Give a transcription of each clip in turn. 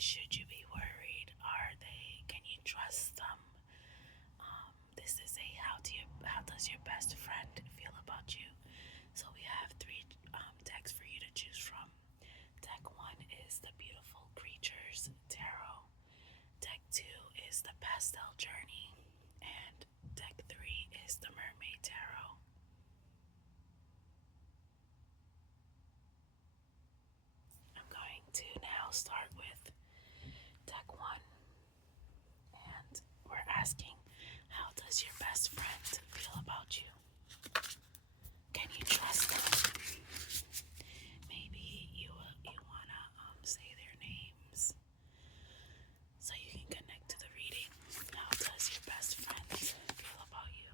Should you be worried? Are they? Can you trust them? This is a how does your best friend feel about you? So we have three decks for you to choose from. Deck one is the Beautiful Creatures Tarot. Deck two is the Pastel Journey, and deck three is the Mermaid Tarot. I'm going to now start with deck one, and we're asking, how does your best friend feel about you? Can you trust them? Maybe you wanna say their names so you can connect to the reading. How does your best friend feel about you?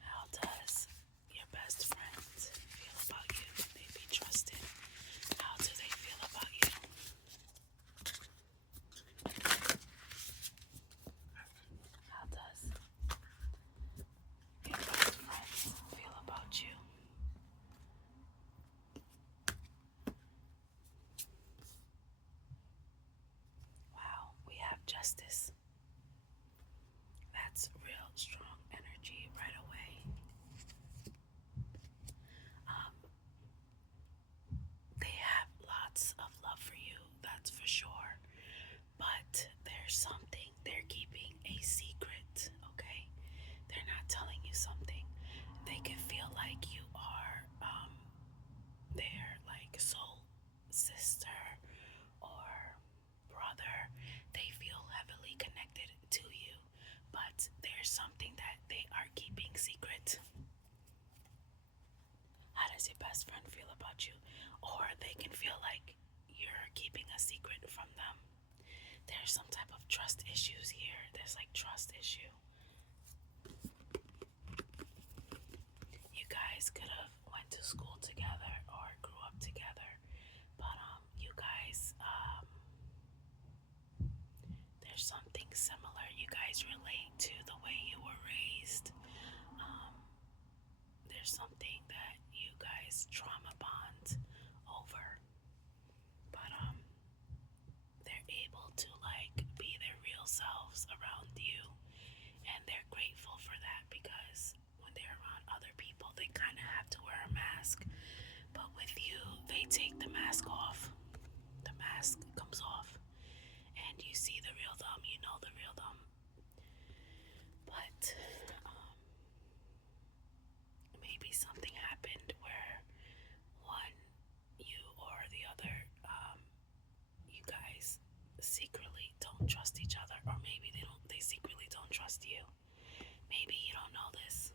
How does your best friend feel about you? Can they be trusted? How do they feel about you? How does your best friend feel about you? Wow, we have justice. That's real strong energy right away. Um, they have lots of love for you, that's for sure. But there's something they're keeping a secret, okay? They're not telling you something. They can feel like you are their like soul sister or brother. They feel heavily connected to you, but there's something that they are keeping secret. How does your best friend feel about you? Or they can feel like you're keeping a secret from them. There's some type of trust issues here. There's like trust issue. You guys could have went to school together or grew up together, but you guys there's something similar. You guys relate to the way you were raised. Um, there's something that you guys trauma bond over, but they're able to like be their real selves around you, and they're grateful for that because when they're around other people, they kind of have to wear a mask, but with you, they take the mask off. The mask comes off, and you see the real them. You know the real them, but maybe something happened where one, you or the other, you guys secretly don't trust each other, or maybe they secretly don't trust you. Maybe you don't know this.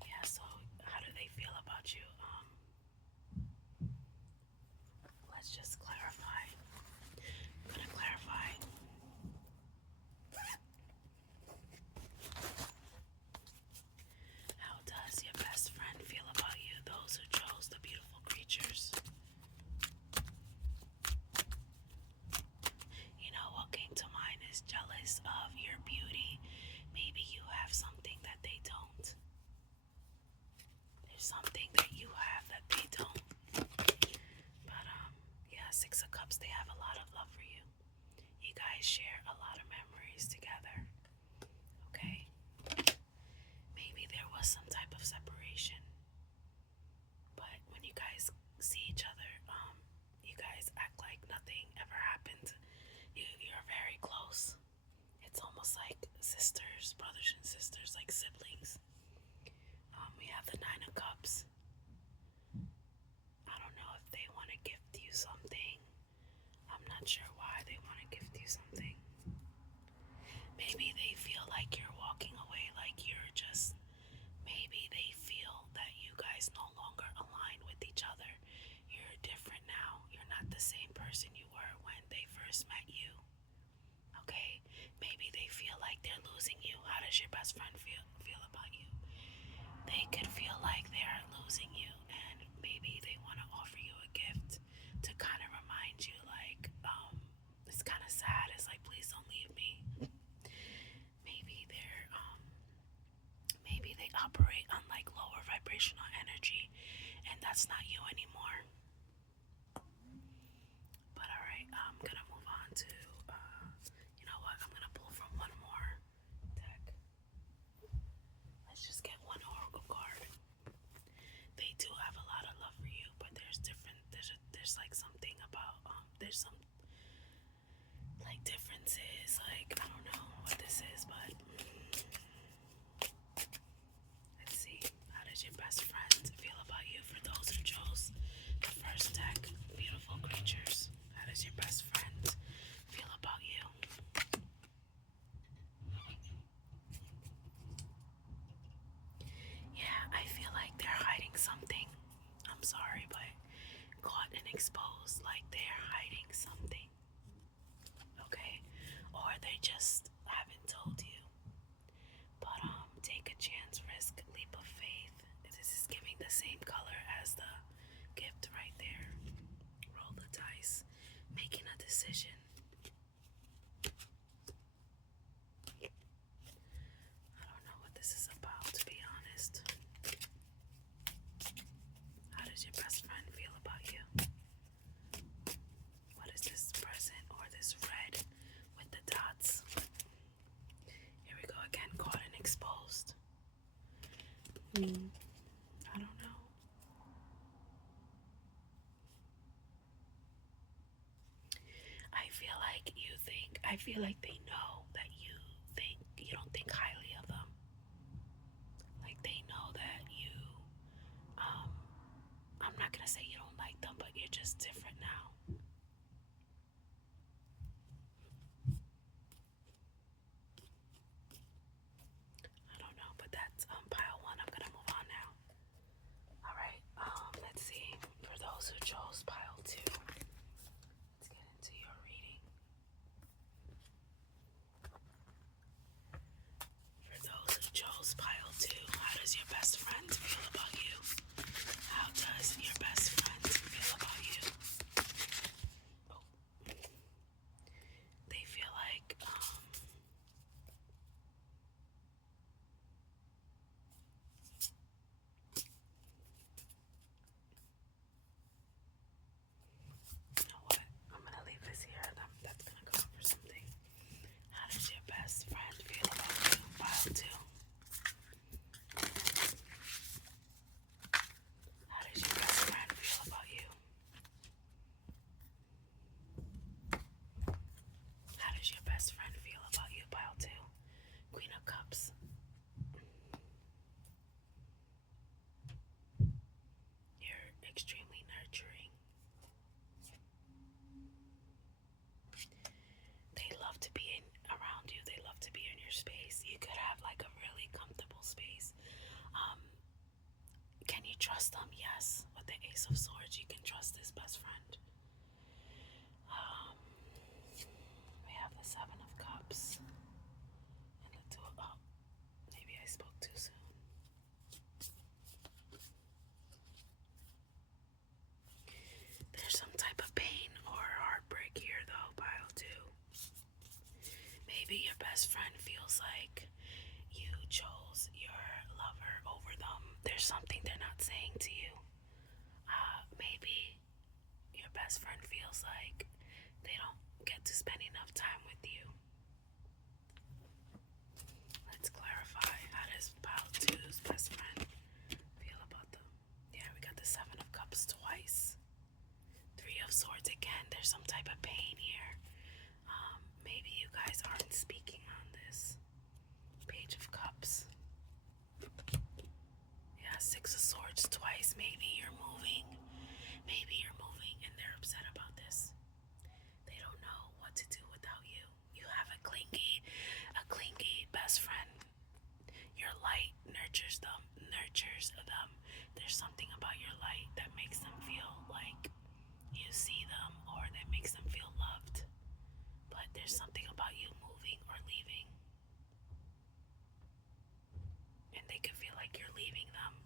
Yeah, so how do they feel about you? Let's just clarify. I'm gonna clarify. How does your best friend feel about you? Those who chose the Beautiful Creatures. You know, what came to mind is jealous of your beauty. Maybe you have something that they don't. There's something that you have that they don't. But yeah, Six of Cups, they have a lot of love for you. You guys share a lot of memories together. Okay? Maybe there was some type of separation. But when you guys see each other, you guys act like nothing ever happened. You're very close. It's almost like sisters, brothers and sisters, like siblings. We have the Nine of Cups. I don't know if they want to gift you something. I'm not sure why they want to gift you something. Maybe they feel like you're walking away, like you're just. Maybe they feel that you guys no longer align with each other. You're different now. You're not the same person you were when they first met you. Okay? Maybe they feel like they're losing you. How does your best friend feel about you? They they could feel like they're losing you, and maybe they want to offer you a gift to kind of remind you, like, it's kind of sad. It's like, please don't leave me. Maybe maybe they operate on like lower vibrational energy, and that's not you anymore. But all right, I'm gonna move on to, you know what? I'm gonna pull from one more deck. Let's just get one oracle card. They do have a lot of love for you, but there's different. There's like something about there's some like differences. Like, I don't know what this is, but let's see. How does your best friend feel about you? For those who chose the first deck, beautiful creatures. How does your best friend feel about you? Yeah, I feel like they're hiding something. I'm sorry, but caught and exposed, like they're hiding something. Okay? Or they just haven't told you. But take a chance, risk, leap of faith. This is giving the same color as the gift right there. Roll the dice, making a decision. I don't know what this is about, to be honest. How does your best friend feel about you? What is this present or this red with the dots? Here we go again, caught and exposed. I don't know. I feel like they know that you don't think highly of them. Like, they know that you, um, I'm not gonna say you don't like them, but you're just different now. I don't know, but that's pile one. I'm gonna move on now. All right. Let's see. For those who chose pile two, let's get into your reading. For those who chose pile two, how does your best friend feel about you? How does your best friend feel about you? Oh. They feel like you know what? I'm gonna leave this here. That's gonna come up for something. How does your best friend feel about you? Pile two. How does your best friend feel about you? How does your best friend feel about you? Pile two. Queen of Cups. You're extremely nurturing. They love to be around you. They love to be in your space. You could have like a really comfortable space. Can you trust them? Yes. With the Ace of Swords, you can trust this best friend. We have the Seven of Cups and the Two of... Oh, maybe I spoke too soon. There's some type of pain or heartbreak here, though, pile two. Maybe your best friend feels like you chose your lover over them. There's something they're not saying to you. Maybe your best friend feels like they don't get to spend enough time with you. Let's clarify. How does pile two's best friend feel about them? Yeah, we got the Seven of Cups twice. Three of Swords again. There's some type of pain here. Maybe you guys aren't speaking on this. Page of Cups. Yeah, Six of Swords twice. Maybe you're moving. And they're upset about this. They don't know what to do without you. You have a clingy best friend. Your light nurtures them. There's something about your light that makes them feel like you see them, or that makes them feel loved. But there's something about you moving or leaving, and they can feel like you're leaving them.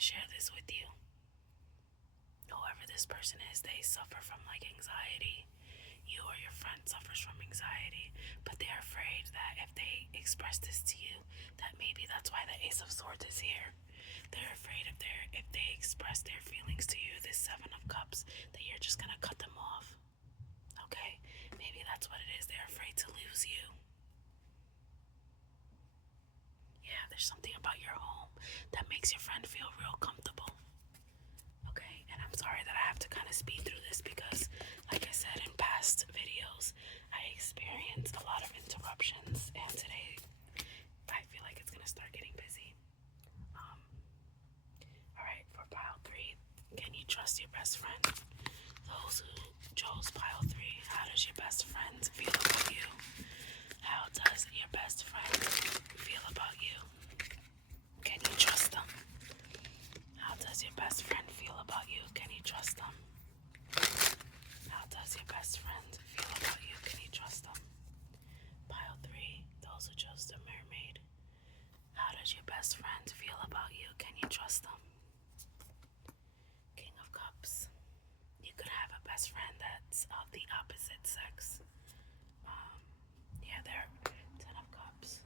to share this with you. Whoever this person is, they suffer from like anxiety. You or your friend suffers from anxiety, but they're afraid that if they express this to you, that maybe that's why the Ace of Swords is here. They're afraid if they express their feelings to you, this Seven of Cups, that you're just gonna cut them off. Okay? Maybe that's what it is. They're afraid to lose you. Yeah, there's something about your home that makes your friend feel real comfortable. Okay, and I'm sorry that I have to kind of speed through this because, like I said in past videos, I experienced a lot of interruptions, and today I feel like it's gonna start getting busy. Alright, for pile 3, can you trust your best friend? Those who chose pile 3, how does your best friend feel about you? How does your best friend feel about you? Can you trust them? How does your best friend feel about you? Can you trust them? How does your best friend feel about you? Can you trust them? Pile 3, those who chose the mermaid. How does your best friend feel about you? Can you trust them? King of Cups. You could have a best friend that's of the opposite sex. Yeah, they're Ten of Cups.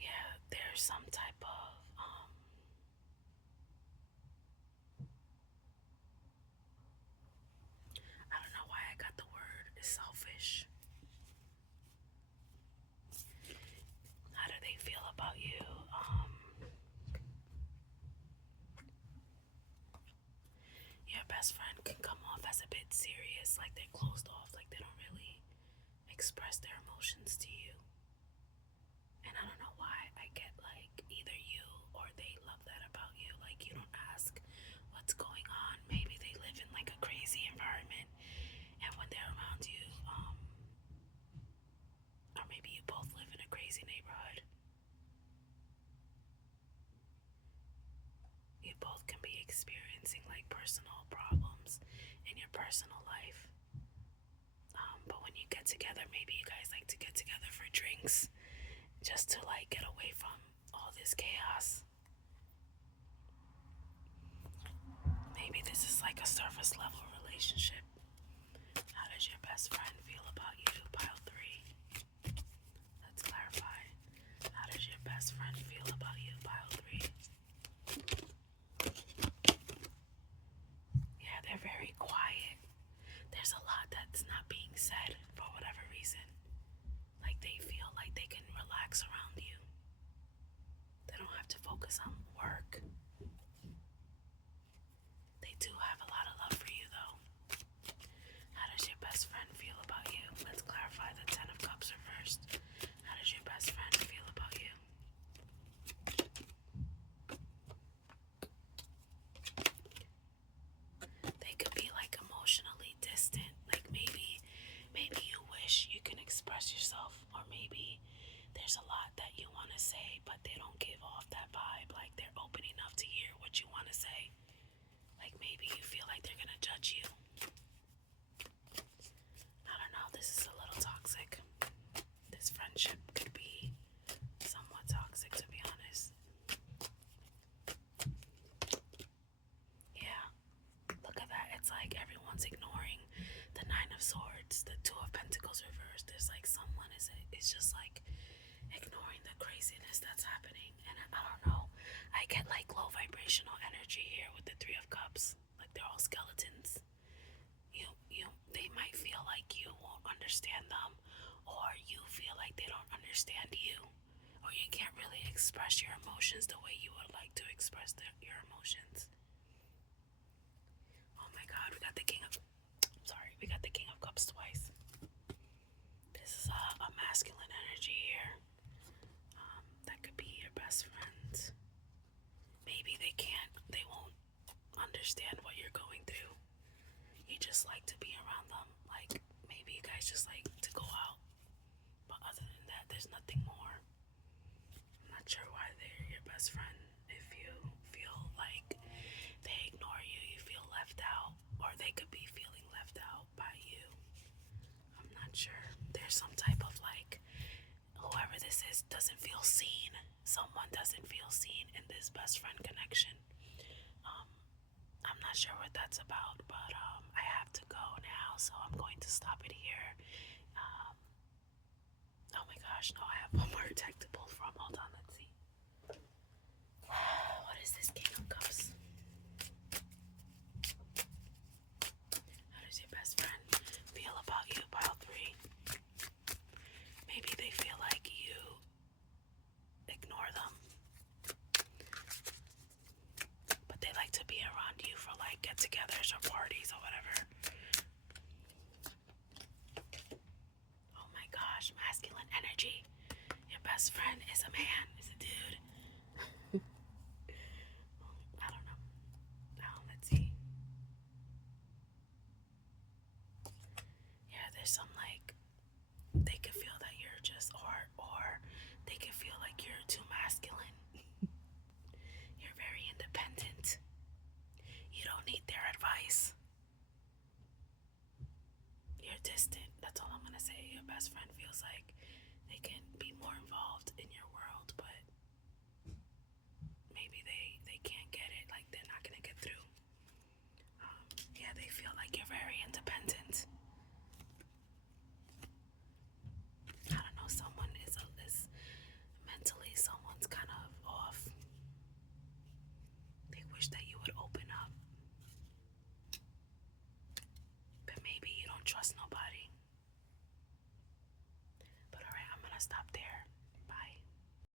Yeah, there's some type of I don't know why I got the word selfish. How do they feel about you? Your best friend can come off as a bit serious, like they're closed off, like they don't really express their emotions to you. And I don't know why I get like either you or they love that about you. Like you don't ask what's going on. Maybe they live in like a crazy environment, and when they're around you, or maybe you both live in a crazy neighborhood. You both can be experiencing like personal problems in your personal life. But when you get together, maybe you guys like to get together for drinks just to like get away from all this chaos. Maybe this is like a surface level relationship. How does your best friend feel about you? Pile 3. Let's clarify. How does your best friend feel about you? Pile 3. Yeah, they're very quiet. There's a lot that's not being said for whatever reason. Like they feel like they can relax around you. They don't have to focus on work. They do have a lot of love for you though. How does your best friend feel about you? Let's clarify the Ten of Cups reversed. How does your best friend feel about you? They could be like emotionally distant. Like maybe you wish you can express yourself, or maybe there's a lot that you want to say, but they don't give off that vibe. Like they're open enough to hear what you want to say. Like maybe you feel like they're gonna judge you. I don't know, this is a little toxic. This friendship could be somewhat toxic, to be honest. Yeah, look at that. It's like everyone's ignoring the Nine of Swords, the Two of Pentacles reversed. There's like someone is just like ignoring the craziness that's happening. And I don't know, I get like low vibrational energy here with the Three of Cups. Like they're all skeletons. They might feel like you won't understand them, or you feel like they don't understand you, or you can't really express your emotions the way you would like to express your emotions. Oh my God, we got the King of Cups twice. This is a masculine energy here. That could be your best friend. Maybe they won't understand what you're going through. You just like to be around them. Like maybe you guys just like to go out, but other than that, there's nothing more. I'm not sure why they're your best friend. If you feel like they ignore you, you feel left out, or they could be feeling left out by you. I'm not sure. They're some type of like, whoever this is doesn't feel seen. Someone doesn't feel seen in this best friend connection. Um, I'm not sure what that's about, but I have to go now, so I'm going to stop it here. Um, oh my gosh, no, I have one more deck to pull from. Hold on, let's see. What is this King of Cups? How does your best friend feel about you? Pile 3. Maybe they feel like you ignore them, but they like to be around you for like get-togethers or parties or whatever. Oh my gosh, masculine energy. Your best friend is a man, is a dude. I don't know. Let's see. Yeah, there's some like, they can feel that you're just, or they can feel like you're too masculine. You're very independent. You don't need their advice. You're distant. That's all I'm gonna say. Your best friend